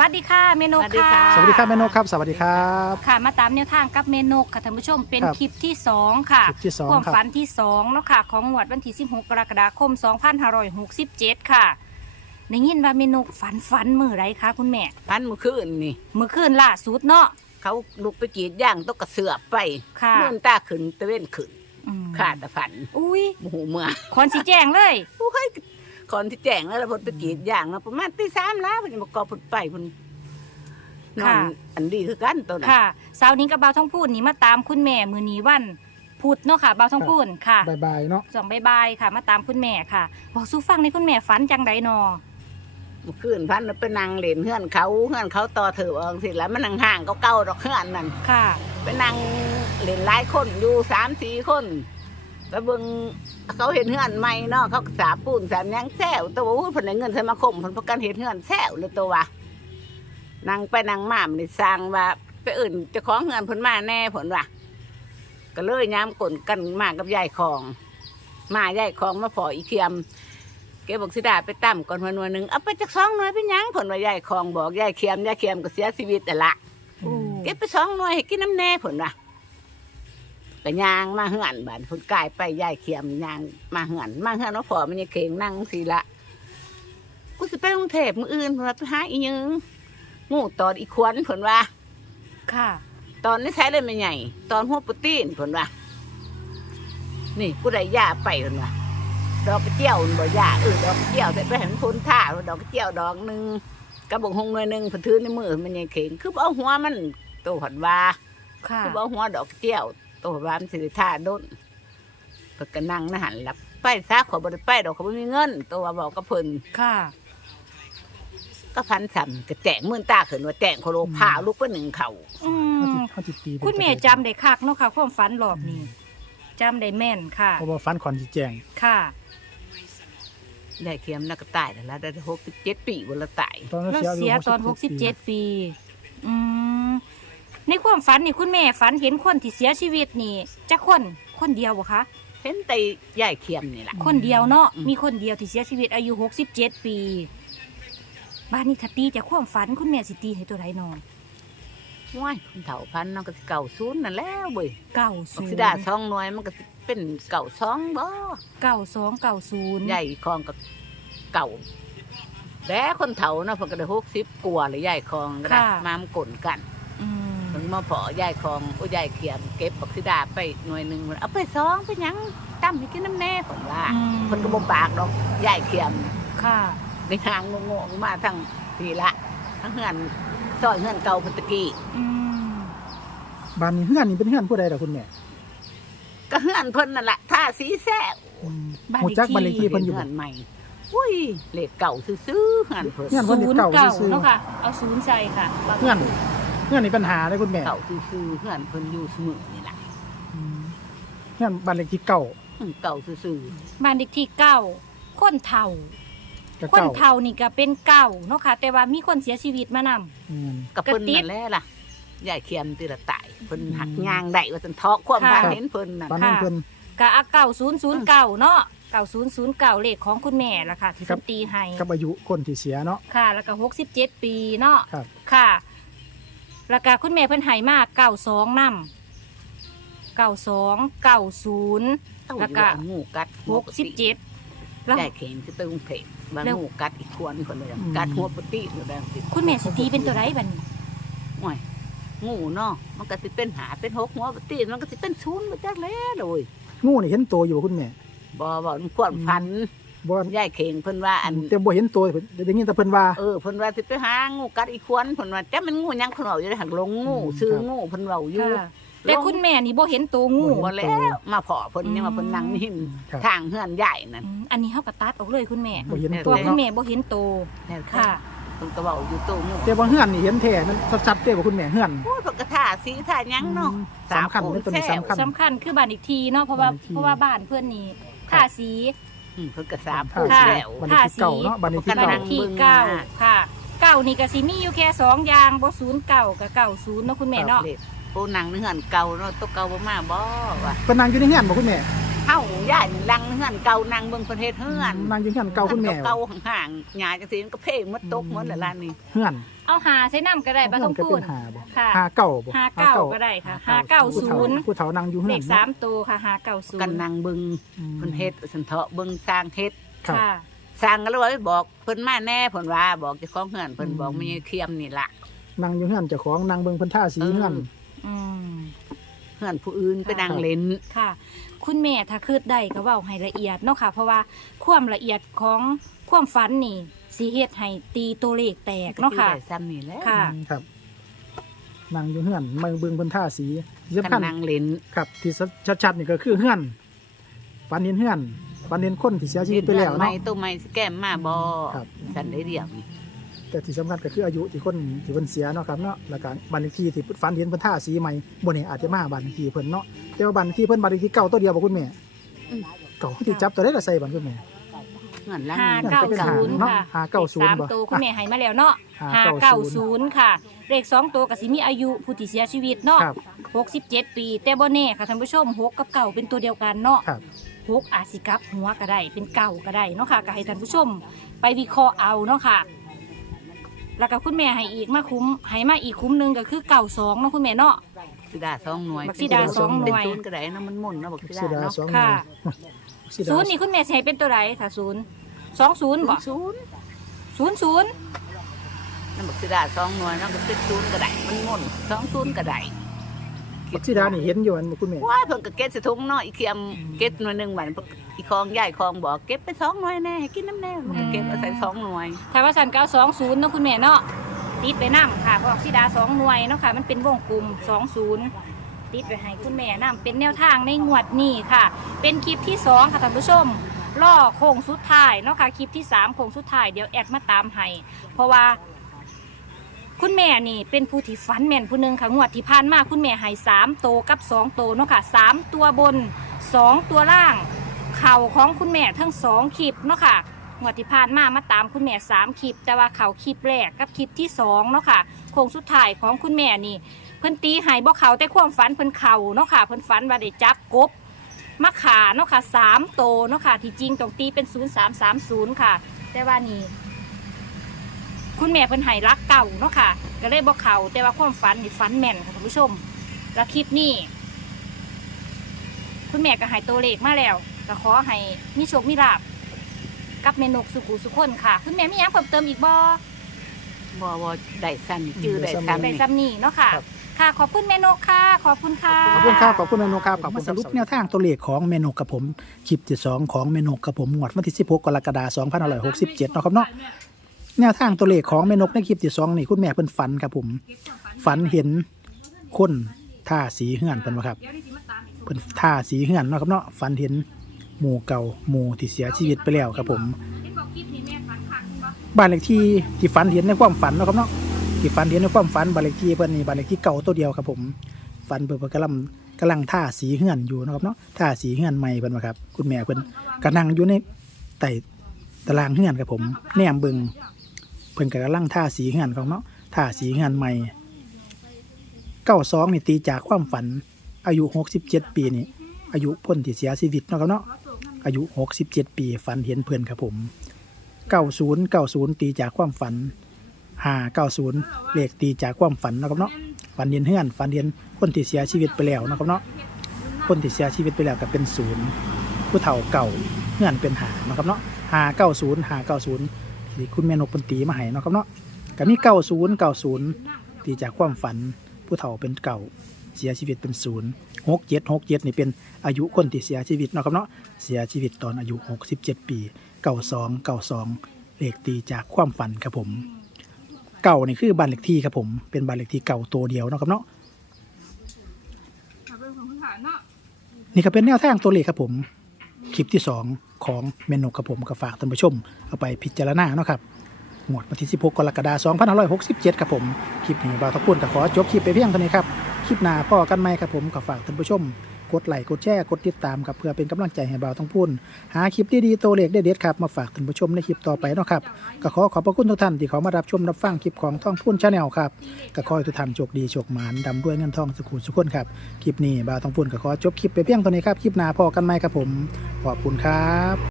วัสดีค่ะเมนกค่ะ สวัสดีครับแม่นกครับ สวัสดีครับ ค่ะมาตามแนวทางกับเมนกค่ะท่านผู้ชมเป็นครับคลิปที่ 2 ค่ะคลิปที่สองความครับฝันที่2เนาะค่ะ ของงวดวันที่ 16 กรกฎาคม 2567 ค่ะได้ยินว่าเมนกฝันฝันมือไรคะคุณแม่ พันเมื่อคืนนี่เมื่อคืนล่าสุดเนาะเขาลุกไปกรีดย่างต้องกระเสือบไปค่ะมื่นตาขึ้นตะเว้นขึ้นอืมขาดแต่ฝันอุ้ยโมโหเมื่อคอนสีแจ้งเลยโอ้ย ก่อนที่แจ้งแล้วเราพดไปกรีดย่างเนาะประมาณตีสามแล้วมันจะมากอบพดไปพนนอนอันดีคือกันตัวน่ะค่ะสาวนี้กับเบาท้องพูดนี่มาตามคุณแม่มือนี้วันพุธเนาะค่ะเบาท้องพูดค่ะบายบายเนาะสองบายบายค่ะ มาตามคุณแม่ค่ะ บอกสู้ฟังในคุณแม่ฝันจังไดนอเมื่อคืนพันไปนั่งเล่นเฮือนเขาเฮือนเขาต่อเถือะสิแล้วมันนั่งห่างเก่าๆดอกเฮือนนั่นค่ะ ไปนั่งเล่นหลายคนอยู่สามสี่คน แล้วเบิ่งเขาเห็นเฮือนใหม่เนาะเขาก็สาปูนสามหยังแซวตัวว่าผลได้เงินสมาคมผลประกันเห็นเฮือนแซวเลยตัวว่านั่งไปนั่งมามันได้สร้างว่า ไปอื่นเจะของเฮือนผลมาแน่ผลว่าก็เลยย้ำกลนกันมากับยายคอง มายายคองมาพออีเทียมเก็บอกสิดาไปตั้มก่อนวันวันหนึ่งเอาไปจากสองหน่วยไปหยังผลว่ายายคองบอกยายเคียมยายเคียมก็เสียชีวิตแต่ละโอ้เก็บไปสองหน่วยให้กินน้ำแน่ผลว่ะ ก็ยางมาเหือนบานผลกายไปยายเขียมยางมาเหือนมาเหือนว่าพอมันยังเข่งนั่งสีละกูสิไปกรุงเทพมืออื่นผลว่าไปหาอีหยังงูตอดอีควนผลว่า ค่ะ ตอนนี้ใช้เลยไม่ใหญ่ ตอนหัวปะตีนผลว่า นี่กูได้ยาไปผลว่าดอกกระเจียวบ่ยาเออดอกกระเจียวแต่ไปเห็นพ้นท่าว่าดอกกระเจียวดอกหนึ่งกระบอกหงหน่วยหนึ่งผลถือในมือมันยังเข่งคือบ่เอาหัวมันโตผลว่าค่ะ คือว่าหัวดอกเจี้ยว ตัวร้านสิริท่าด้นเพิ่นก็นั่งนะหันหลับไปซาขอบริไปดอกเขาไม่มีเงิน ตัวว่าบอกกับเพิ่นค่ะ ก็พันสามก็แจงมื่นตาขึ้นว่าแจงโคโลพาลูกไปหนึ่งเข่าอืเขาจิมเขาจิตีเป็นคุณแม่จำได้คักเนาะค่ะ ความฝันรอบนี้จำได้แม่นค่ะ เพราะว่าฟันขอนจีแจงค่ะ ได้เคียมนักก็ตายแล้วล่ะได้หกสิบเจ็ดปีวันละตายตอนนั้นแล้วเสียเสียตอน 67 ปี อืม ในความฝันนี่คุณแม่ฝันเห็นคนที่เสียชีวิตนี่จะคนคนเดียวบ่คะ เห็นแต่ยายเคียมนี่แหละ คนเดียวเนาะอืมมีคนเดียวที่เสียชีวิตอายุ 67 ปี บ้านนี้ถ้าตีจากความฝันคุณแม่สิตีให้ตัวไรนอนว้ายคนเฒ่าพันเนาะก็สิเก่าศูนย์นั่นแล้วเว้ยเก้าบัศูกนสิย์ดาสองหน่วยมันก็สิเป็นเก่าสองบ่เก้าสองเก้าศูนย์ ใหญ่คลองกับเก่าแล้วคนเฒ่าเนาะเพิ่นก็ได้หกสิบกว่าเลยใหญ่คลองก็ได้มามกลนกันอื มถึงมาเพอยายคลองโอ้ยายเขียมเก็บบักซิดาไปหน่วยหนึ่งเอาไปสองไปหยังตั้มให้กินน้ำแน่ผมว่าอืมคนก็บ่ปากดอกยายเขียมค่ะในหางงงๆมาทั้งทีละทั้งเฮือนซอยเฮือนเก่าพุตะกี้อืมบ้านนี้เฮือนนี่เป็นเฮือนผู้ใดล่ะคุณแม่ก็เฮือนเพิ่นนั่นแหละท่าสีแซ่บอืมบ้านหูเลขจักบ้านเลขที่ที่เพิ่นอยู่เฮืบ่อนใหม่อุ้ยเลขเก่าซื่อๆเฮือนเพิ่นเฮือนเพิ่ศูนย์เก่าเก่าซื่อๆเนาะค่ะเอาศูนย์ใส่ค่ะเฮือน เฮือนนี่ปัญหาเลยคุณแม่เก่าซื่อๆเฮือนเพิ่นอยู่เสมอนี่แหละอืมเฮือนบ้านเลขที่เก่าอืมเก่าซื่อบ้านเลขที่เก้าคนเฒ่า กับคนเก่าเฒ่านี่ก็เป็นเก่าเนาะค่ะ แต่ว่ามีคนเสียชีวิตมานำ อืม ๆกับเพิ่นกระติ๊บนั่นแหละล่ะยายเขียมตีละตายเพิ่นหักยางได้ว่าซั่นทอกความค่ะฝันเห็นเพิ่นน่ะ ตอนนั้นค่ะ เพิ่นก็อาเก่าศูนย์ศูนย์เก่าเนาะเก่าศูนย์ศูนย์เก่าเลขของคุณแม่ละค่ะ ที่ครัเพิ่บนตีให้กับอายุคนที่เสียเนาะ ค่ะ แล้วก็หกสิบเจ็ดปีเนาะครับ ค่ะ แล้วก็คุณแม่เพิ่นให้มาเก่าสองนำเก่าสองเก่าศูนย์เอาแล้วอยู่ก็ว่างูกัดหกสิบเจ็ดแล้วยายเข็มสิไปกรุงเทพว่าแล้ว งูกัดอีกควรคนเลยอืมกัดหัวปติอยู่แล้วสิคุณแม่สิตีเป็นตัวไรบัดนโอ้ยงูเนาะมันก็สิเป็นหาเป็นหกหัวปติมันก็สิเป็นศูนย์มาจากแล้วเลยงูนี่เห็นตัวอยู่บ่คุณแม่ บ่บ่มันควรพัน บ่ยายเข็งเพิ่นว่าอันแต่บ่เห็นตัวเพิ่นได้ยินแต่เพิ่นว่าเออเพิ่นว่าสิไปหางูกัดอีกควรเพิ่นว่าแต่มันงูหยังเพิ่นเว้าอยู่ในหักลงงูอืมซื้อครับงูเพิ่นเว้าอยู่ค่ะแต่คุณแม่นี่บ่เห็นตัวงูบ่บ่เห็นแล้วมาพอเพิ่นยังว่าเพิ่นนั่งนิ่มครับทางเฮือนใหญ่นั่นอืมอันนี้เฮาก็ตัดออกเลยคุณแม่บ่เห็นตัวตัวคุณเนาะแม่บ่เห็นตัวนั่นค่ะเพิ่นก็เว้าอยู่ตู้งูแต่ว่าเฮือนนี่เห็นแท้มันชัดๆเด้บ่คุณแม่เฮือนโอ้ยเพิ่นก็ท่าสีท่าหยังเนาะสำคัญเรื่องตัวนี้สามสำคัญสำคัญคือบ้านอีกทีเนาะเพราะว่าบ้านอีกทีเพราะว่าบ้านเพื่อนนี่ท่าสีอืม เพิ่นก็สามท่าผู้ค่ะ แล้วบ้านเลขที่เก่าเนาะบ้านเลขที่บ้านเก่าอีกทีเบิ่งเก้ามาค่ะเก้านี่ก็สิมีอยู่แค่สองอย่างบ่ศูนย์เก้ากับเก้าศูนย์เนาะคุณแม่เนาะเลขโอ้นางเฮือนเก่าเนาะตัวเก่าบ่มาบ่ว่ะเพิ่นนั่งอยู่ในเฮือนบ่คุณแม่ เฮาย่านลังเฮือนเก่านางเบิ่งประเทศเฮือนนั่งอยู่เฮือนเก่าคุณแม่เก่าๆห่างๆหญ้าจังซี่มันก็เพ่งหมดตกหมดแล้วล่ะนี่เฮือนเอาหาใช้น้ำก็ได้บ่ต้องก็พูเป็ดนหาบ่ค่ะหาเก่าบ่หาเก้าก็ได้ค่ะหาเก้าผู้ศูเฒ่นย์ผู้เฒ่านั่งอยู่เฮืเลอนขเนาะสามตัวค่ะหาเก้าศูนกันย์นางเบิงอืมเพิ่นเฮ็ดสันเถาะเบิงสร้างเฮ็ดครับค่ะสร้างก็เลยบอกเพิ่นมาแน่เพิ่นว่าบอกเจ้าของเฮือนเพิ่นอืมบอกมีเคียมนี่ล่ะนั่งอยู่เฮือนเจ้าของนั่งเบิ่งเพิ่นท่าสีเฮือนเอออืม เฮือนผู้อื่นไปนั่งเล่น ค่ะ คุณแม่ถ้าคืดได้ก็เว้าให้ละเอียดเนาะค่ะ เพราะว่าความละเอียดของความฝันนี่สิเฮ็ดให้ตีตัวเลขแตกเนาะค่ะ ก็อได้ซ้ำนี่แหละค่ะ ครับนั่งอยู่เฮือนมาเบิ่งเพิ่นท่าสีที่กัสำคัญนนั่งเล่นครับที่ชัดๆนี่ก็คือเฮือนฝันเห็นเฮือนฝันเห็นคนที่เสียชีวิตไปแล้วไม้เนาะตัวไม้สิแก้มมาบ่ครับ สันได้เรียกนี่ แต่ที่สำคัญก็คืออายุที่คนที่เพิ่นเสียเนาะครับเนาะแล้วก็บัตรเลขที่ที่ฝันเห็นเพิ่นท่าสีใหม่บ่นี่อาจจะมาบัตรเลขที่เพิ่นเนาะแต่ว่าบัตรเลขที่เพิ่นบัตรเลขที่เก่าตัวเดียวบ่คุณแม่เก่าที่จับตัวได้ก็ใส่บัตรคุณแม่เฮือนหลังห้านี้เก้าเป็นหาศูนย์เนาะค่ะหาเก้าศูนย์สามบ่ตัวคุณแม่ให้มาแล้วเนาะห้าห้าเก้าเก้าศูศูนนย์ย์ค่ะ เลขสองตัวก็สิมีอายุผู้ที่เสียชีวิตเนาะครับ หกสิบเจ็ดปี แต่บ่แน่ค่ะท่านผู้ชมหกกับเก่าเป็นตัวเดียวกันเนาะครับ หกอาจสิกลับหัวก็ได้เป็นเก่าก็ได้เนาะค่ะก็ให้ท่านผู้ชม ไปวิเคราะห์เอาเนาะค่ะ แล้วก็คุณแม่ให้อีกมาคุ้มให้มาอีกคุ้มหนึงก็คือเก่าสองเนาะคุณแม่เนาะ สิดาสองหน่วยบักสิดาสองหน่วย เป็นศูนย์ก็ได้นะมันหมุนนะบักสิสิดาดาเนาะสองค่ะ สิดาศูนย์นี่คุณแม่สิใช้เป็นตัวใดค่ะศูนย์สองศูนย์บ่ศูนย์ศูนย์ศูนย์นั่นบักสิดาสองหน่วยเนาะก็เป็นศูนย์ก็ได้มันหมุนสองศูนย์ก็ได้ บักสิดานี่เห็นอยู่อันบ่คุณแม่ว้ายเพิ่นก็เก็บใสถุงเนาะอีเคียมเก็บหน่วยหนึงบัดอีคองใหญ่คองบอกเก็บไปสองหน่วยแน่ให้กินน้ำแน่มันก็เก็บเอาใส่สองหน่วย ถ้าว่าสันเก้าสองศูนย์เนาะคุณแม่เนาะติดไปนํค่ะเพราะสิดาสองหน่วยเนาะค่ะ มันเป็นวงกลมสองศูนย์ติดไปให้คุณแม่นํเป็นแนวทางในงวดนี้ค่ะ เป็นคลิปที่สองค่ะท่านผู้ชมล่อโค้งสุดท้ายเนาะค่ะคลิปที่สามโค้งสุดท้ายเดี๋ยวแอดมาตามให้เพราะว่า คุณแม่นี่เป็นผู้ที่ฝันแม่นผู้หนึ่งค่ะงวดที่ผ่านมาคุณแม่ให้สามโตกับสองโตเนาะค่ะสามตัวบนสองตัวล่าง เข่าของคุณแม่ทั้งสองคลิปเนาะค่ะงวดที่ผ่านมามาตามคุณแม่สามคลิป แต่ว่าเข่าคลิปแรกกับคลิปที่สองเนาะค่ะโค้งสุดท้ายของคุณแม่นี่ เพิ่นตีหายบ่เขาแต่ความฝันเพิ่นเข่าเนาะค่ะเพิ่นฝันว่าได้จับกบมะขาเนาะค่ะสามโตเนาะค่ะที่จริงต้องตีเป็นศูนย์สามสามศูนย์ค่ะ แต่ว่านี่ คุณแม่เพิ่นใหายรักเก่าเนาะค่ะ ก็เลยบ่เขาแต่ว่าความฝันนี่ฝันแม่นค่ะท่านผู้ชม แล้วคลิปนี้ คุณแม่ก็ใหายตัวเลขมาแล้วก็ขอให้มีโชคมีลาบกับเมนกสุขุสุขคนค่ะ คุณแม่มีหยังเพิ่มเติมอีกบ่บ่บ่ได้ซ้ำนี่จื้อได้ซ้ำได้นี่ซ้ำนี่เนาะค่ะ ครับ ค่ะ ขอบคุณเมนกค่ะ ขอบคุณค่ะ ขอบคุณครับ ขอบคุณเมนูครับขอบคุณสรุปแนวทางตัวเลขของเมนูกับผมคลิปที่สองของเมนูกับผมงวดวันที่ 16 กรกฎาคม2567เนาะครับเนาะ แนวทางตัวเลขของเมนูในคลิปที่สองนี่คุณแม่เพิ่นฝันครับผมฝันเห็นคนท่าสีเหือนเพิ่นว่าครับเพิ่นท่าสีเหือนเนาะครับเนาะฝันเห็นหมู่เก่าหมู่ที่เสียชีวิตไปแล้วครับผมบ้านเลขที่ที่ฝันเห็นในความฝันเนาะครับเนาะที่ฝันเห็นในความฝันบ้านเลขที่เพิ่นนี่บ้านเลขที่เก่าตัวเดียวครับผมฝันเพิ่นเพิ่นกำลังกำลังท่าสีเหือนอยู่นะครับเนาะท่าสีเหือนใหม่เพิ่นว่าครับ คุณแม่เพิ่นก็นั่งอยู่ในใต้ตารางเหือนครับผมแนมเบิง เพิ่นก็กำลังท่าสีเหือนของเนาะท่าสีเหือนใหม่เก้าสองนี่ตีจากความฝัน อายุหกสิบเจ็ดปีนี่อายุพ้นที่เสียชีวิตเนาะครับเนาะอายุหกสิบเจ็ดปีฝันเห็นเพื่อนครับผมเก้าศูนย์เก้าศูนย์ตีจากความฝันห้าเก้าศูนย์เลขตีจากความฝันนะครับเนาะฝันเห็นเฮือนฝันเห็นคนที่เสียชีวิตไปแล้วนะครับเนาะคนที่เสียชีวิตไปแล้วก็เป็นศูนย์ผู้เฒ่าเก่าเฮือนเป็นหานะครับเนาะห้าเก้าศูนย์ห้าเก้าศูนย์ ที่คุณแม่นกเป็นตีมาให้เนาะครับเนาะก็มีเก้าศูนย์เก้าศูนย์ตีจากความฝันผู้เฒ่าเป็นเก่าเสียชีวิตเป็นศูนย์หกเจ็ดหกเจ็ดนี่เป็นอายุคนที่เสียชีวิตเนาะครับเนาะเสียชีวิตตอนอายุหกสิบเจ็ดปีเก้าสองเก้าสองเลขตีจากความฝันครับผมเก่านี่คือบ้านเลขที่ครับผมเป็นบ้านเลขที่เก่าตัวเดียวเนาะครับเนาะนี่ก็เป็นแนวทางตัวเลขครับผม คลิปที่สองของเมนูครับผมก็ฝากท่านผู้ชม เอาไปพิจารณาเนาะครับหมดวันที่ 16 กรกฎาคม2567 ครับผม คลิปนี้บาวทักพูนก็ขอจบคลิปไปเพียงเท่านี้ครับ คลิปหน้าพ่อกันไหมครับผมก็ฝากท่านผู้ชม กดไลค์กดแชร์กดติดตามครับเพื่อเป็นกำลังใจให้บ่าวทั้งพูนหาคลิปดีๆตัวเลขเด็ดครับมาฝากท่านผู้ชมในคลิปต่อไปเนาะครับก็ขอขอบพระคุณทุกท่านที่เขามารับชมรับฟังคลิปของท่องพูนชาแนลครับก็ขอให้ทุกท่านโชคดีโชคหมานดำด้วยเงินทองสุขุมสุขคนครับคลิปนี้บ่าวท่องพูนก็ขอจบคลิปไปเพียงเท่านี้ครับคลิปหน้าพอกันไหมครับผมขอบคุณครับ